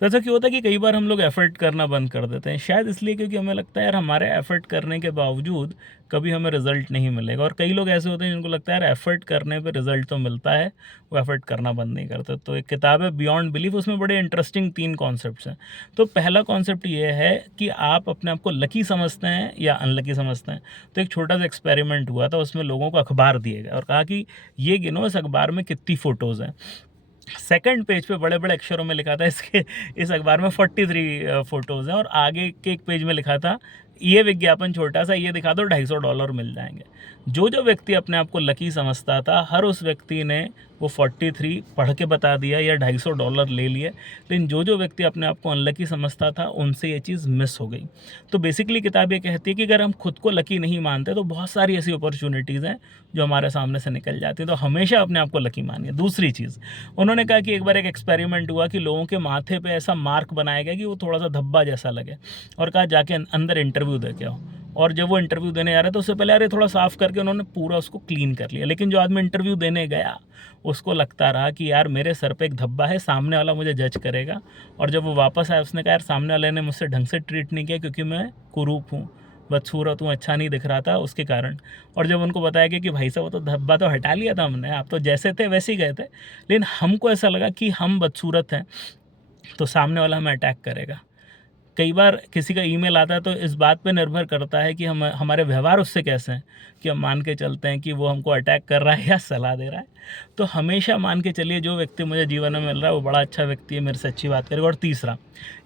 तो ऐसा क्यों होता है कि कई बार हम लोग एफ़र्ट करना बंद कर देते हैं? शायद इसलिए क्योंकि हमें लगता है यार हमारे एफ़र्ट करने के बावजूद कभी हमें रिज़ल्ट नहीं मिलेगा, और कई लोग ऐसे होते हैं जिनको लगता है यार एफ़र्ट करने पे रिज़ल्ट तो मिलता है, वो एफ़र्ट करना बंद नहीं करते। तो एक किताब है बियॉन्ड बिलीफ, उसमें बड़े इंटरेस्टिंग 3 कॉन्सेप्ट्स हैं। तो पहला कॉन्सेप्ट ये है कि आप अपने आप को लकी समझते हैं या अनलकी समझते हैं। तो एक छोटा-सा एक्सपेरिमेंट हुआ था, उसमें लोगों को अखबार दिए गए और कहा कि ये गिनो इस अखबार में कितनी फ़ोटोज़ हैं। सेकंड पेज पे बड़े-बड़े अक्षरों में लिखा था इसके इस अखबार में 43 फ़ोटोज़ हैं, और आगे के एक पेज में लिखा था ये विज्ञापन छोटा-सा, ये दिखा दो $250 मिल जाएँगे। जो व्यक्ति अपने आप को लकी समझता था, हर उस व्यक्ति ने वो 43 पढ़ के बता दिया या $250 ले लिए। लेकिन जो व्यक्ति अपने आप को अनलकी समझता था, उनसे ये चीज़ मिस हो गई। तो बेसिकली किताब ये कहती है कि अगर हम खुद को लकी नहीं मानते तो बहुत सारी ऐसी अपॉर्च्युनिटीज़ हैं जो हमारे सामने से निकल जाती हैं। तो हमेशा अपने आप को लकी मानिए। दूसरी चीज़, उन्होंने कहा कि एक बार एक एक्सपेरिमेंट हुआ कि लोगों के माथे पे ऐसा मार्क बनाया गया कि वो थोड़ा-सा धब्बा जैसा लगे, और कहा जाके अंदर इंटरव्यू दे के आओ। और जब वो इंटरव्यू देने जा रहा था, उससे पहले अरे थोड़ा साफ़ करके उन्होंने पूरा उसको क्लीन कर लिया। लेकिन जो आदमी इंटरव्यू देने गया, उसको लगता रहा कि यार मेरे सर पे एक धब्बा है, सामने वाला मुझे जज करेगा। और जब वो वापस आया, उसने कहा यार सामने वाले ने मुझसे ढंग से ट्रीट नहीं किया क्योंकि मैं कुरूप हूँ, बदसूरत हूँ, अच्छा नहीं दिख रहा था उसके कारण। और जब उनको बताया गया कि भाई साहब वो तो धब्बा तो हटा लिया था हमने, आप तो जैसे थे वैसे ही गए थे, लेकिन हमको ऐसा लगा कि हम बदसूरत हैं, तो सामने वाला हमें अटैक करेगा। कई बार किसी का ईमेल आता है तो इस बात पे निर्भर करता है कि हम हमारे व्यवहार उससे कैसे हैं, कि हम मान के चलते हैं कि वो हमको अटैक कर रहा है या सलाह दे रहा है। तो हमेशा मान के चलिए जो व्यक्ति मुझे जीवन में मिल रहा है वो बड़ा अच्छा व्यक्ति है, मेरे से अच्छी बात करेगा। और तीसरा,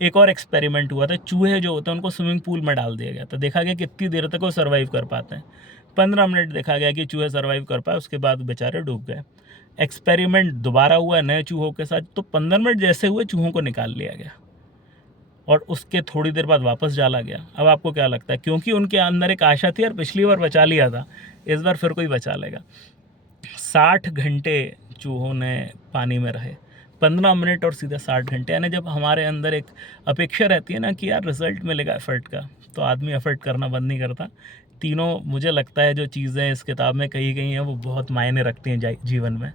एक और एक्सपेरिमेंट हुआ था, चूहे जो होते हैं उनको स्विमिंग पूल में डाल दिया गया था, देखा गया कितनी देर तक वो सर्वाइव कर पाते हैं। 15 मिनट देखा गया कि चूहे सर्वाइव कर पाए, उसके बाद बेचारे डूब गए। एक्सपेरिमेंट दोबारा हुआ नए चूहों के साथ, तो 15 मिनट जैसे हुए चूहों को निकाल लिया गया और उसके थोड़ी देर बाद वापस डाला गया। अब आपको क्या लगता है? क्योंकि उनके अंदर एक आशा थी, यार पिछली बार बचा लिया था, इस बार फिर कोई बचा लेगा। 60 घंटे चूहों ने पानी में रहे, 15 मिनट और सीधा 60 घंटे। यानी जब हमारे अंदर एक अपेक्षा रहती है ना कि यार रिजल्ट मिलेगा एफर्ट का, तो आदमी एफर्ट करना बंद नहीं करता। तीनों मुझे लगता है जो चीज़ें इस किताब में कही गई हैं वो बहुत मायने रखती हैं जीवन में।